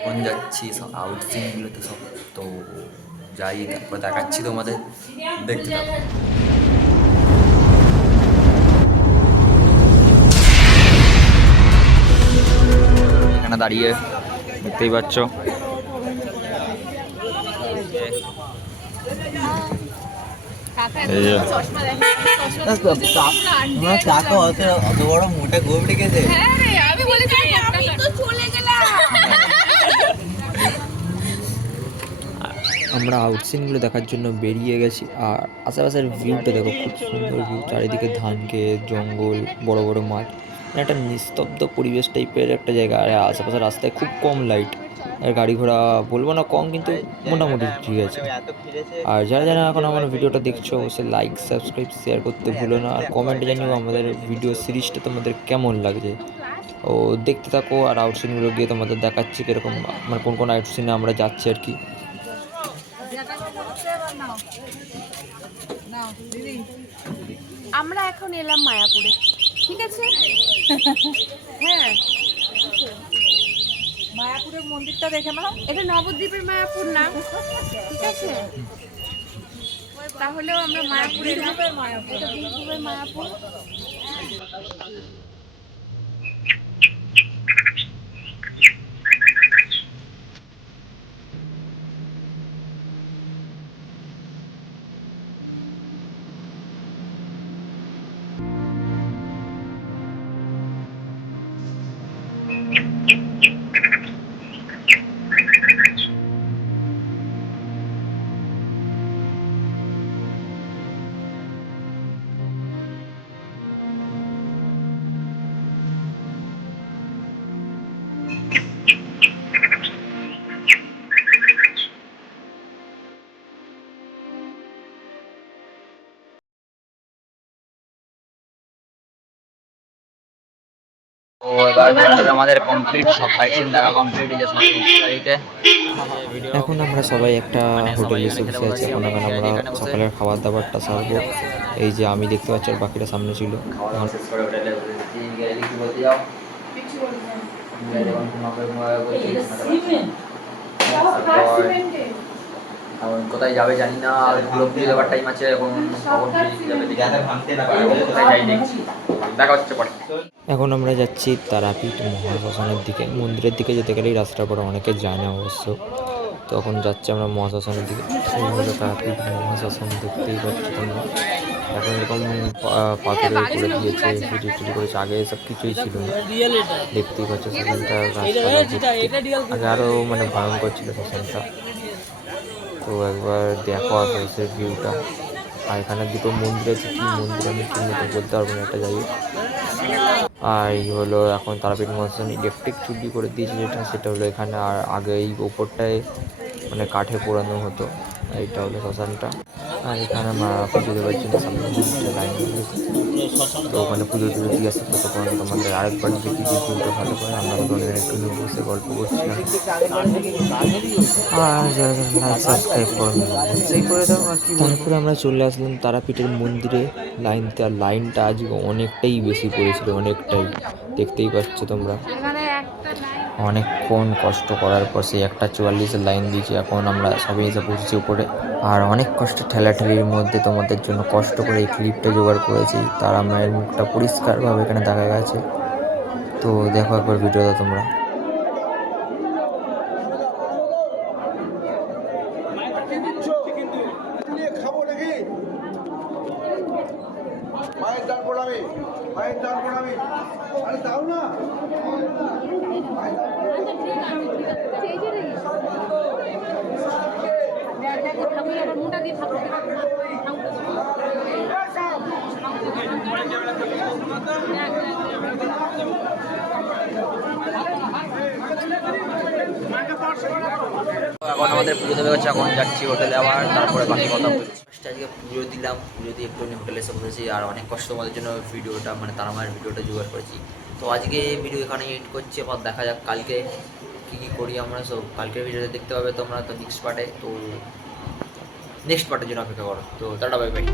এখন যাচ্ছি সব আউট সিনগুলোতে সব। তো যাই, তারপর দেখাচ্ছি তোমাদের, দেখতে থাকো। এখানে দাঁড়িয়ে দেখতেই পাচ্ছ, এই যে কাকা অত বড় মোটা গোপ রেখেছে। আমরা আউটসিনগুলো দেখার জন্য বেরিয়ে গেছি। আর আশেপাশের ভিউটা দেখো, খুব সুন্দর ভিউ, চারিদিকে ধান ক্ষেত, জঙ্গল, বড় বড় মাঠ, মানে একটা নিস্তব্ধ পরিবেশ টাইপের একটা জায়গা। আর আশেপাশে রাস্তায় খুব কম লাইট, আর গাড়ি ঘোড়া বলবো না কম, কিন্তু মোটামুটি ঠিক আছে। আর যারা যারা এখন আমার ভিডিওটা দেখছো, অবশ্যই লাইক, সাবস্ক্রাইব, শেয়ার করতে ভুলো না। আর কমেন্টে জানিও আমাদের ভিডিও সিরিজটা তোমাদের কেমন লাগছে। ও দেখতে থাকো, আর আউটসিনগুলো গিয়ে তোমাদের দেখাচ্ছি কীরকম, মানে কোন কোন আউটসিনে আমরা যাচ্ছি আর কি। আমরা এখন এলাম মায়াপুরে, ঠিক আছে? হ্যাঁ, মায়াপুরের মন্দিরটা দেখে নাও। এটা নবদ্বীপের মায়াপুর না, ঠিক আছে? তাহলেও আমরা মায়াপুরে এলাম। এটা বীরভূমের মায়াপুর। তো এবার আমাদের কমপ্লিট, সব সাইট দেখা কমপ্লিট হয়ে যাচ্ছে। এখন আমরা সবাই একটা হোটেলে এসে বসে আছি। এখন আমরা সকালের খাবার দাবারটা সারবো। এই যে আমি দেখতে পাচ্ছি, আর বাকিরা সামনে ছিল। খাওয়া দাওয়া শেষ করে হোটেলে বসেছি। গেলে কি বলতে যাও? এখন কোথায় যাবে জানি না, আর উপলব্ধি দেওয়ার টাইম আছে এখন। কোথায় যাই দেখছি, দেখা হচ্ছে পরে। এখন আমরা যাচ্ছি তারাপীঠ মহাশ্মশানের দিকে। মন্দিরের দিকে যেতে গেলেই রাস্তার পরে অনেকে যায় না অবশ্য। তো এখন যাচ্ছি আমরা মহাশ্মশানের দিকে। এই হলো তারাপীঠ মহাশ্মশান, দেখতেই পাচ্ছি তোমরা। এখন এরকম পাথরে করে দিয়েছে, সিঁড়ি টিড়ি করেছে। আগে এসব কিছুই ছিল না, দেখতেই পাচ্ছ শ্মশানটা গাছপালা। আগে আরও মানে ভয়ঙ্কর ছিল শ্মশানটা। তো একবার দেখো আশেপাশের ভিউটা। আর এখানে দুটো মন্দির আছে, কি মন্দির আমি ঠিক মতো বলতে পারবো না, একটা যাই হোক। আর এই হলো এখন তারাপীঠ মহাশ্মশান ইলেকট্রিক চুল্লি করে দিয়েছে যেটা, সেটা হলো এখানে। আর আগে এই ওপরটায় মানে কাঠে পোড়ানো হতো। এইটা হলো শ্মশানটা। আর এখানে আমরা পুজো দেওয়ার জন্য সামনে লাইন দিয়ে, তো ওখানে পুজো টুজো দিয়ে আসছে। ততক্ষণ তোমাদের আরেকবার দেখি ভিডিওটা ভালো করে। আমরা ওখানে একটু বসে গল্প করছিলাম। আর যারা যারা লাইক সাবস্ক্রাইব করে অবশ্যই করে দাও। আর কি তারপরে আমরা চলে আসলাম তারাপীঠের মন্দিরে লাইনতে। আর লাইনটা আজকে অনেকটাই বেশি পড়েছিল, অনেকটাই, দেখতেই পাচ্ছ তোমরা। অনেকক্ষণ কষ্ট করার পর সেই 1:44 লাইন দিয়েছি। এখন আমরা সবাই এসে বসেছি উপরে। আর অনেক কষ্ট ঠেলাঠেলির মধ্যে তোমাদের জন্য কষ্ট করে এই ক্লিপটা জোগাড় করেছি। তারা মায়ের মুখটা পরিষ্কারভাবে এখানে দেখা গেছে। তো দেখো একবার ভিডিওটা তোমরা। মায়ের দান পড়াবে, মায়ের দান পড়াবে। আরে দাও না। এখন আমাদের পুজো দেবে হচ্ছে, এখন যাচ্ছি হোটেলে আবার, তারপরে বাকি কথা বলছি। আজকে পুজো দিলাম, পুজো দিয়ে একটু হোটেলে এসে বসেছি। আর অনেক কষ্ট তোমাদের জন্য ভিডিওটা, মানে তারা মায়ের ভিডিওটা জোগাড় করেছি। তো আজকে ভিডিও এখানে এন্ড করছি। আবার দেখা যাক কালকে কী কী করি আমরা। সব কালকের ভিডিওতে দেখতে পাবে তোমরা। তো নেক্সট পার্টে জন্য অপেক্ষা করো। তো টাটা, বাই বাই।